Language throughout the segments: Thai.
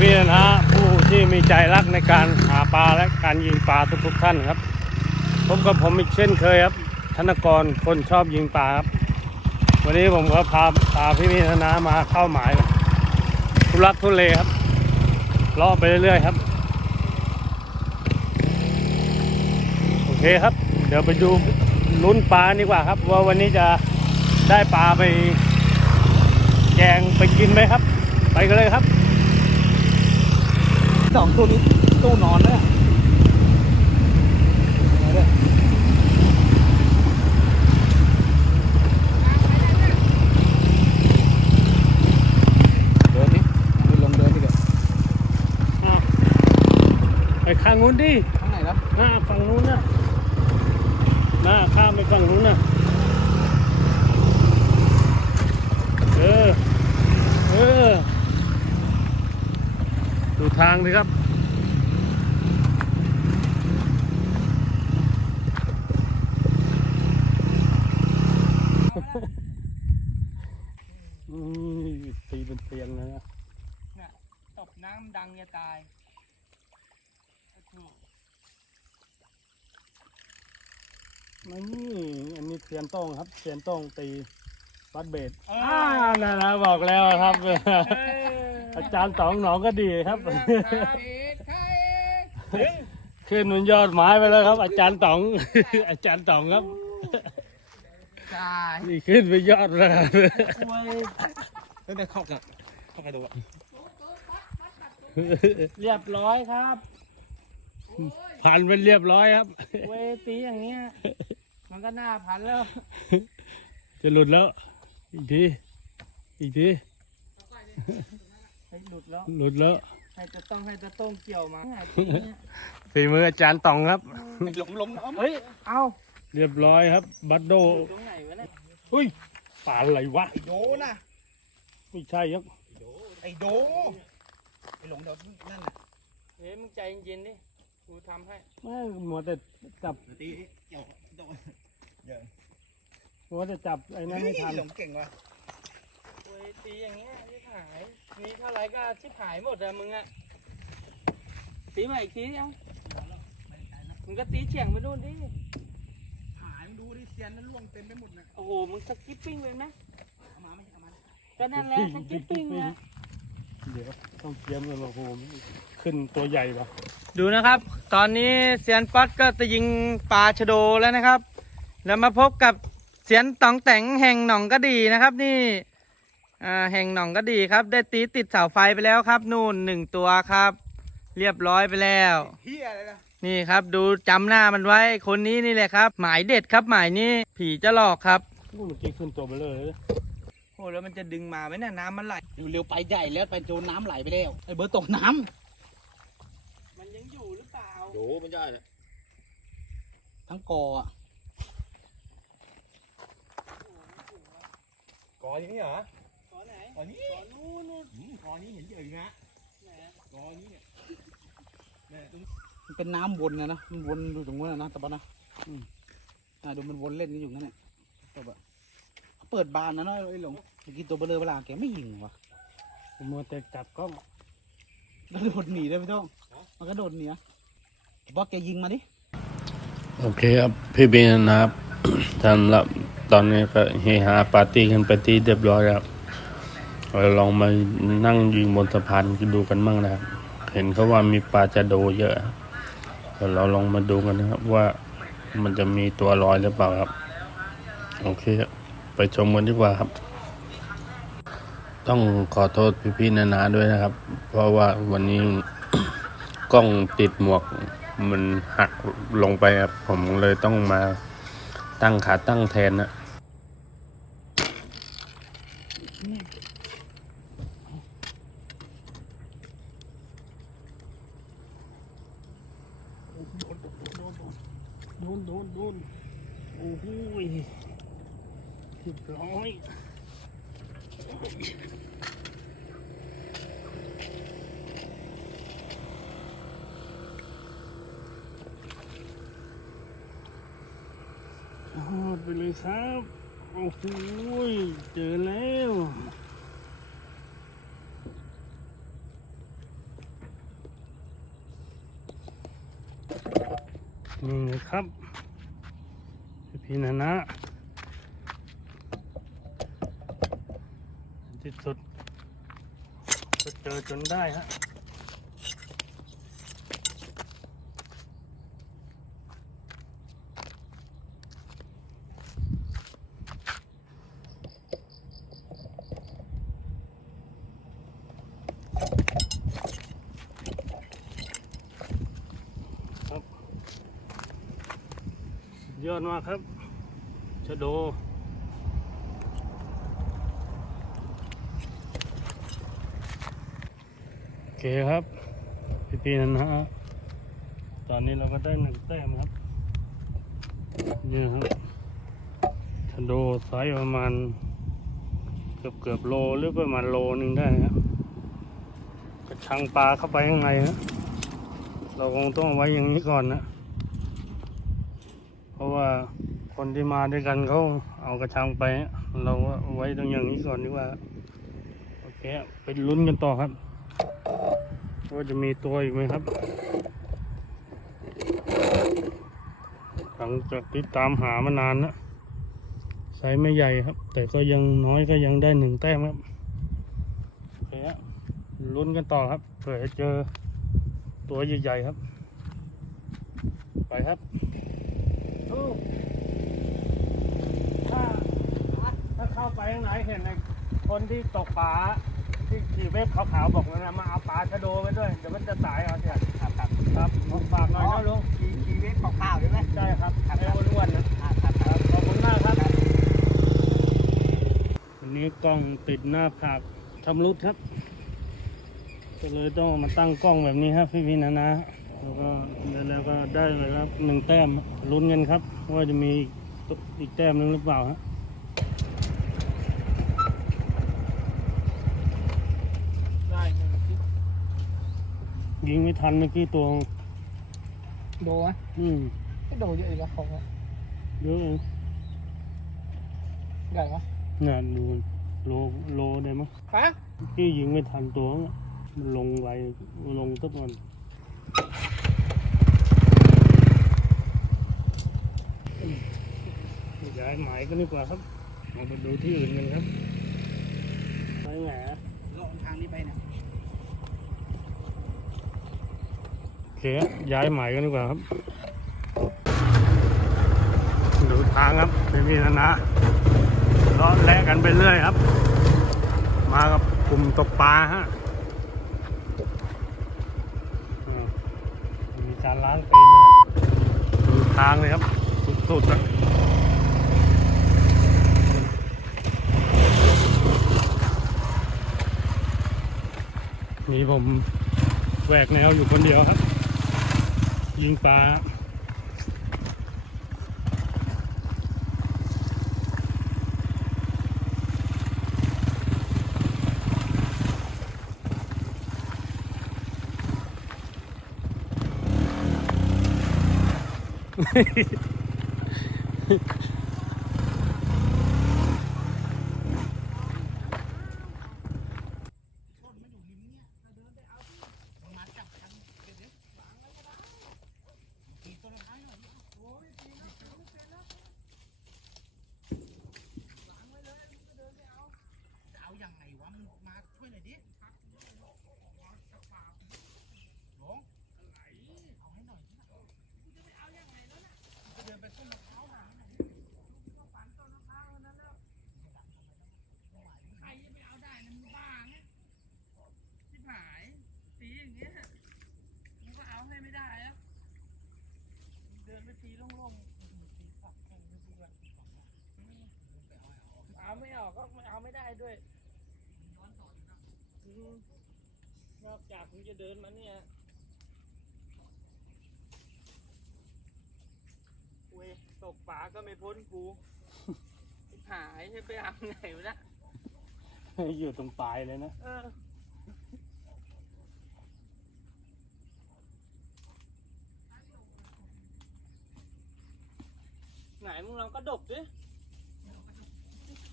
พี่ๆนะฮะผู้ที่มีใจรักในการหาปลาและการยิงปลาทุกๆท่านครับพบกับผมอีกเช่นเคยครับธนกรคนชอบยิงปลาครับ วันนี้ผมก็พาพาพี่ๆนะนะมาเข้าหมายทุลักทุเลครับลาะไปเรื่อยๆครับ โอเคครับ เดี๋ยวไปดูลุ้นปลาดีกว่าครับ ว่าวันนี้จะได้ปลาไปแกงไปกินไหมครับ ไปกันเลยครับ สองตัวนี้ตู้นอนเลยเดินนี่ไม่ลงเดินดีกว่าอ้าวไปข้างนู้นดิข้างไหนครับหน้าฝั่งนู้นนะหน้าข้ามไปฝั่งนู้นนะเออ เออดู ทางสิครับอืมตีเป็นเตียงเลยนะเนี่ยตบน้ำดังจะตายโอ้โหนี่อันนี้เทียนโต้งครับเทียนโต้งตีวัดเบสเออ่านั่นนะบอกแล้วครับ อาจารย์สองหนองก็ดีครับ ขึ้นบนยอดไม้ไปแล้วครับ อาจารย์ต๋อง อาจารย์ต๋องครับตายนี่ขึ้นไปยอดแล้วครับโว้ยไม่ได้เข้ากันเข้าไปดูอะเรียบร้อยครับผ่านไปเรียบร้อยครับ เวตีอย่างเงี้ย มันก็น่าพันแล้ว จะหลุดแล้ว อีกที อีกที ให้หลุดแล้วหลุดแล้วให้จะต้องให้จะต้องเกี่ยวมาไงตีเนี่ยฝีมืออาจารย์ต๋องครับ หลงลงน้ำเฮ้ยเอาเรียบร้อยครับ บัตโดตรงไหนวะเนี่ยเฮ้ยป่าอะไรวะไอโดนะไม่ใช่ครับไอโดไอหลงเดี๋ยวนั่นน่ะเฮ้ยมึงใจเย็นๆดิกูทำให้ไม่มัวแต่จับตีเกี่ยวโดนมัวแต่จับไอ้นั้นไม่ทันหลงเก่งว่ะ เวตีอย่างเงี้ยชิบหายมีเท่าไรก็ชิบหายหมดอะมึงอะตีมาอีกทีเดียวมึงก็ตีเฉียงไปนู่นดิหายดูดิเซียนนั้นล่วงเต็มไปหมดนะโอ้โหมึงสกิปปิ้งเลยไหมเอามาไม่เอามาก็นั่นแหละสกิปปิ้งแหละเดี๋ยวต้องเตรียมกันโอ้โหขึ้นตัวใหญ่ปะดูนะครับ ตอนนี้เซียนป๊อตก็จะยิงปลาชะโดแล้วนะครับ แล้วมาพบกับเซียนตองแต่งแห่งหนองกระดีนะครับ นี่ อ่าแห่งหนองกระดีครับ ได้ตีติดเสาไฟไปแล้วครับนู่นหนึ่งตัวครับ เรียบร้อยไปแล้ว เฮียอะไรนะนี่ครับดูจำหน้ามันไว้คนนี้นี่แหละครับ หมายเด็ดครับหมายนี้ผีจะหลอกครับโอ้เมื่อกี้ขึ้นตัวเบลอเลยโอ้แล้วมันจะดึงมาไหมเนี่ยน้ำมันไหลเร็วไปใหญ่แล้วไปโดนน้ำไหลไปแล้วไอเบิร์ตตกน้มันยังอยู่หรือเปล่าำโดไม่ได้เลยทั้งกออะกอนี้เหรอข อไหนกอนี้ขอนู้นนู่นอืมกอนี้เห็นเยอะอยู่นะไหนกอนี้เนี่ยเนี่ยตรงมันเป็นน้ำวนนะนะมันวนอยู่ตรงนู้นนะนะตะปะนะอืมอ่าดูมันวนเล่นกันอยู่นั่นแหละตะปะเขาเปิดบานนะเนาะไอ้หลงเมื่อกี้ตัวเบลอเวลาแกไม่ยิงวะมัวแต่จับกล้องแล้วโดดหนีได้ไหมต้องมันก็โดดหนีอะบอกแกยิงมาดิโอเคครับพี่บินนะครับสำหรับตอนนี้ก็เฮฮาปาร์ตี้กันไปที่เรียบร้อยแล้ว เราลองมานั่งยิงบนสะพานดูกันบ้างนะครับ เห็นเขาว่ามีปลาจะโดเยอะเดี๋ยวเราลองมาดูกันนะครับ ว่ามันจะมีตัวลอยหรือเปล่าครับ โอเคครับไปชมกันดีกว่าครับ ต้องขอโทษพี่ๆนานาด้วยนะครับ เพราะว่าวันนี้กล้องติดหมวกมันหักลงไปครับผมเลยต้องมาตั้งขาตั้งแทนนะ โดนโดนโดนโอ้โหเรียบร้อยรอดไปเลยครับ โอ้โหเจอแล้ว นี่เลยครับพี่นานะที่สุดก็เจอจนได้ฮะ สุดยอดมาครับชะโดโอเคครับพี่ปีนั้นนะฮะตอนนี้เราก็ได้หนึ่งแต้มครับนี่ครับชะโดไซส์ประมาณเกือบเกือบโลหรือประมาณโลหนึ่งได้นะครับกระชังปลาเข้าไปข้างในฮะเราคงต้องไว้อย่างนี้ก่อนนะ ว่าคนที่มาด้วยกันเขาเอากระชังไป เราไว้ตรงอย่างนี้ก่อนดีกว่าโอเคไปลุ้นกันต่อครับว่าจะมีตัวอีกไหมครับหลังจากที่ตามหามานานนะไซส์ไม่ใหญ่ครับ แต่ก็ยังน้อยก็ยังได้หนึ่งแต้มครับโอเคลุ้นกันต่อครับเผื่อจะเจอตัวใหญ่ๆครับ ไปครับ ถ้าถ้าเข้าไปข้างในเห็นในคนที่ตกปลาที่ขี่เว็บขาวๆบอกว่านะมาเอาปลาชะโดไปด้วยเดี๋ยวมันจะตายเอาเถอะครับครับครับฝากหน่อยนะลุงขี่ขี่เวฟข้าวๆใช่ไหมใช่ครับไอ้อ้วนๆนะครับครับขอบคุณมากครับวันนี้กล้องติดหน้าผากทำรุดครับก็เลยต้องมาตั้งกล้องแบบนี้ครับพี่พี่นะนะ แล้วก็แล้วก็ได้เลยครับหนึ่งแต้มลุ้นกันครับ ว่าจะมีอีกอีกแต้มหนึงหรือเปล่าฮะได้หนึ่งที่ยิงไม่ทันเมื่อกี้ตัวโดไหมอืมไม่โดเยอะเลยของเยอะเลยใหญ่ไหมน่ะดูโลโลได้มั้ยครับพี่ยิงไม่ทันตัวน่ะมันลงไวลงทุกวันย้ายหมายก็ดีกว่าครับเราไปดูที่อื่นกันครับไปไหนอะลงทางนี้ไปเนี่ยโอเคครับย้ายหมายกันดีกว่าครับ ดูทางครับไม่มีนะนะเลาะแลกกันไปเรื่อยครับ มากับกลุ่มตกปลาฮะอ่ามีการล้างตีนนะครับดูทางเลยครับ สุดๆอะ มีผมแหวกแนวอยู่คนเดียวครับ ยิงปลาเอาอย่างไงวะมึงมาช่วยหน่อยดิหลงเอาให้หน่อยจะเดินไปต้นมะพร้าวหาให้หน่อยใครจะไปเอาได้นะมึงบ้าไงที่หายตีอย่างเงี้ยมึงก็เอาให้ไม่ได้แล้วเดินไปตีโล่งๆตีฝักแข่งตีแบบเอาไม่ออกก็เอาไม่ได้ด้วย อืมน อกจากคุณจะเดินมาเนี่ยเว้ยตกป่าก็ไม่พ้นกูหายจะไปเอาไหนวะนะอยู่ตรงปลายเลยนะเออไหนมึงลองกระดกดิ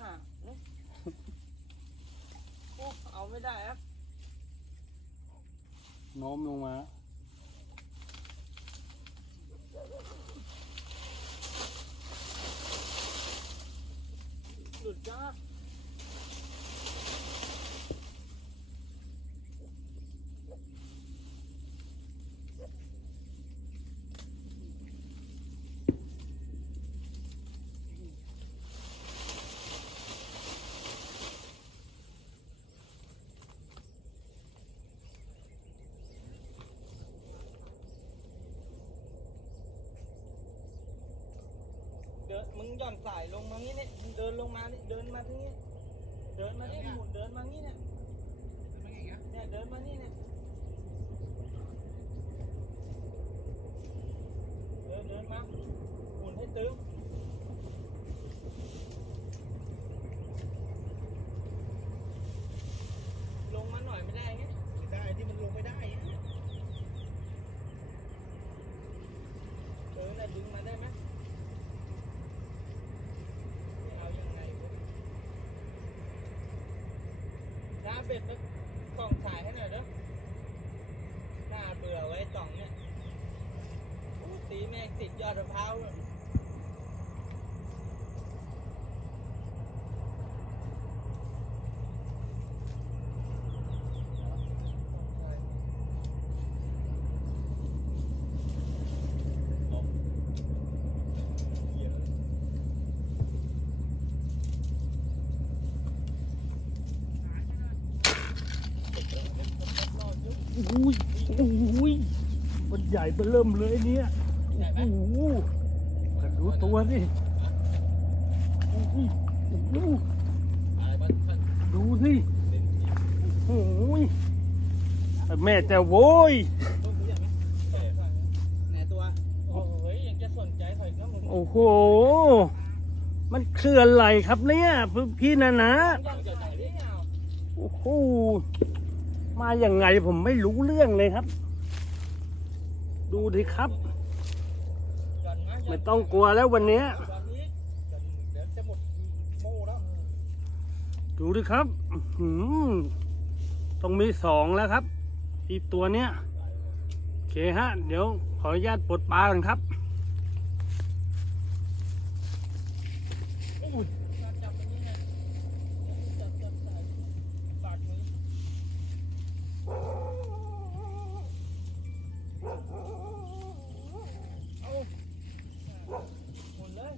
หาเนี่ยโอ้เอาไม่ได้ครับ โน้มลงมาหลุดจ้า เดินมึงหย่อนสายลงมางี้เนี่ยมึงเดินลงมานี่เดินมาที่นี่เดินมานี่หมุนเดินมางี้เนี่ยเนี่ยเดินมานี่เนี่ยเดินเดินมาหมุนให้ตึงลงมาหน่อยไม่ได้ไง ได้ที่มันลงไม่ได้ เออน่ะดึงมาได้ไหมไม่เอายังไงวะน้า เบ็ดไปส่องสายให้หน่อยเด้อน่าเบื่อไว้ต่องเนี่ยตีแม่งติดยอดมะพร้าวเลยรอดยุบ อุ้ยอุ้ยมันให ญ่เบอเริ่มเลยเนี่ยใหญ่ไหมโอ้โหกระดูตัวสิโอ้โหโอ้โหดูสิโอ้โหแม่แต่โว้ยไหนตัวโอ้ยยังจะสนใจข่อยก็มึงโอ้โห มันคืออะไรครับเนี่ยพี่นะนะยังจะไหนได้เอาโอ้โห มาอย่างไงผมไม่รู้เรื่องเลยครับ ดูดิครับหย่อนมาหย่ไม่อนต้องกลัวแล้ววันเนี้ยหย่อนอีกเดี๋ยวจะหมดโม่แล้วดูดิครับอื้อหือต้องมีสองแล้วครับ อีกตัวเนี้ยโอเคฮะ เดี๋ยวขออนุญาตปลดปลากันครับจับจับอันนี้นะจับจับสายบาดมือเอาหมุนเลย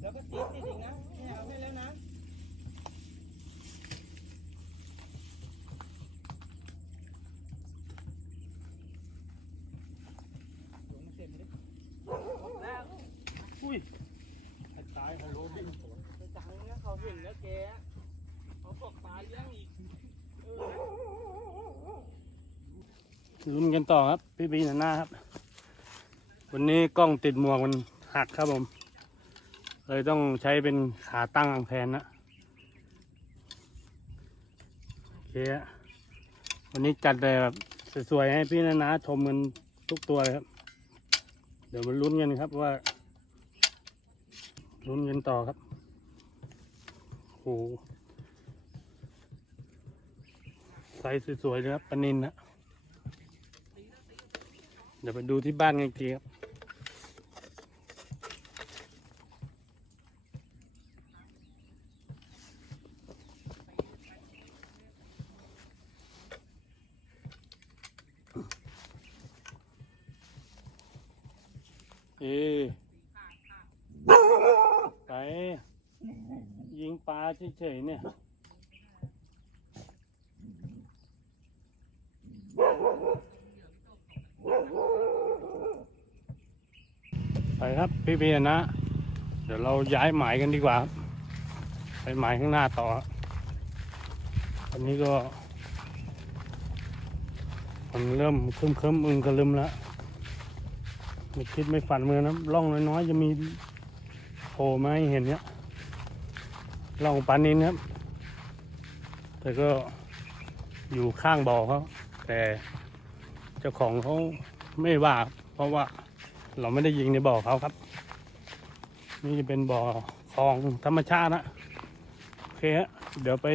แล้วก็ตีติดอีกนะ ไม่เอาให้แล้วนะ แล้ว อุ้ยตายฮัลโหลดิไปจังนะเขาเห็นแล้วแกเขาบอกปลาเลี้ยงอีกเออลุ้นกันต่อครับ พี่บีนาน่าครับ วันนี้กล้องติดหมวกมันหักครับผม เลยต้องใช้เป็นขาตั้งแทนนะโอเคฮะวันนี้จัดแต่แบบสวยๆให้พี่นานาชมกันทุกตัวเลยครับ เดี๋ยวมาลุ้นกันครับว่า ลุ้นกันต่อครับโหไซส์สวยๆเลยครับปนินนะเดี๋ยวไปดูที่บ้านกันอีกทีครับ เอ๊ะไปยิ งปลาเฉยๆเนี่ย ไปครับพี่เบียนะ เดี๋ยวเราย้ายหมายกันดีกว่า ไปหมายข้างหน้าต่อ อันนี้ก็ มันเริ่มเคลิ้มเคลิ้มๆอึงกระลึมแล้วไม่คิดไม่ฝันเมือนนะร่องน้อยๆจะมีโผล่มาให้เห็นเนี้ย ร่องปานนินครับ แต่ก็อยู่ข้างบ่อเขาแต่เจ้าของเขาไม่ว่า เพราะว่าเราไม่ได้ยิงในบ่อเขาครับ นี่จะเป็นบ่อคลองธรรมชาตินะโอเคฮะเดี๋ยวไป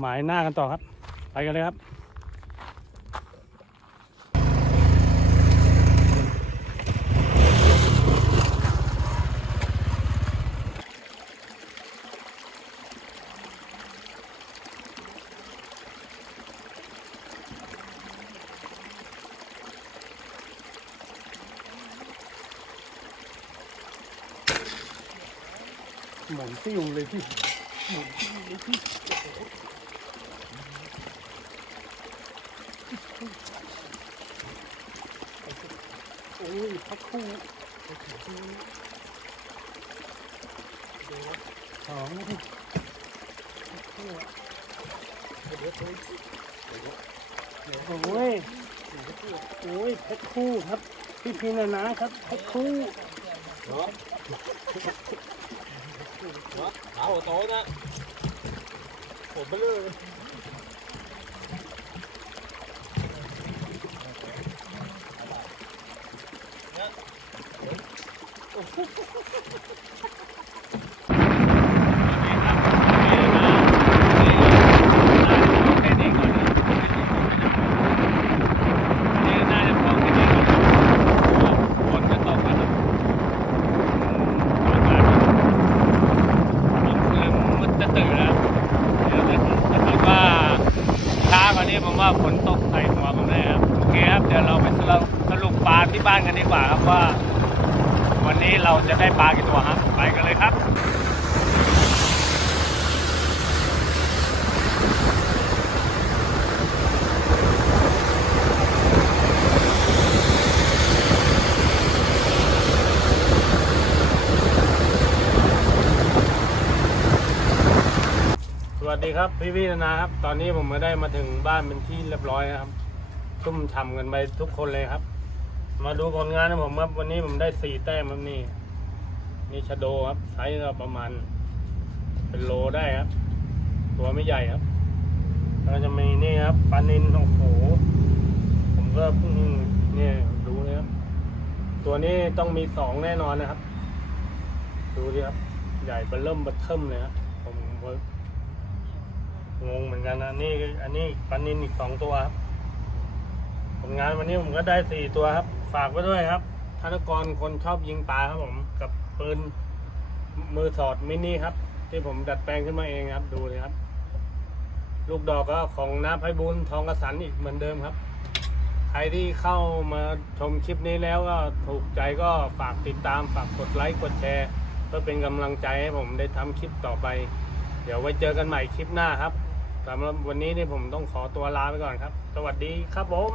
หมายหน้ากันต่อครับ ไปกันเลยครับ หมุนติ้วเลยพี่หมุนที่เลยที่โอ้ยพักคู่สองพี่คู่อะเดี๋ยวเดี๋ยวเดี๋ยวโอ้ยโอ้ยแพ็คคู่ครับ พี่พีนานะครับแพ็คคู่ ขาหัวโตนะ ผมไปเลยผมว่าฝนตกใส่หัวผมเลยครับ โอเคครับ เดี๋ยวเราไปสรุปสรุปปลาที่บ้าน กันดีกว่าครับว่า วันนี้เราจะได้ปลากี่ตัวครับไปกันเลยครับสวัสดีครับพี่พี่นานาครับ ตอนนี้ผมก็ได้มาถึงบ้านเป็นที่เรียบร้อยนะครับชุ่มฉ่ำกันไปทุกคนเลยครับ มาดูผลงานของผมครับ วันนี้ผมได้สี่แต้มครับนี่นี่ชโดครับไซส์ก็ประมาณ เป็นโลได้ครับ ตัวไม่ใหญ่ครับแล้วจะมีนี่ครับปลานินโอ้โหผมก็เพิ่งเนี่ยดูเลยครับ ตัวนี้ต้องมีสองแน่นอนนะครับ ดูดิครับ ใหญ่เบอเริ่มเบอเทิมเลยครับผมงงเหมือนกันนะนี่อันนี้ปลานินอีกสองตัวครับผลงานวันนี้ผมก็ได้สี่ตัวครับ ฝากไว้ด้วยครับธนกรคนชอบยิงปลาครับผม กับปืนมือสอดมินิครับ ที่ผมดัดแปลงขึ้นมาเองครับ ดูเลยครับ ลูกดอกก็ของน้าไพบุญทองกระสันอีกเหมือนเดิมครับ ใครที่เข้ามาชมคลิปนี้แล้วก็ถูกใจก็ฝากติดตามฝากกดไลค์กดแชร์เพื่อเป็นกำลังใจให้ผมได้ทำคลิปต่อไป เดี๋ยวไว้เจอกันใหม่คลิปหน้าครับสำหรับวันนี้นี่ผมต้องขอตัวลาไปก่อนครับ สวัสดีครับผม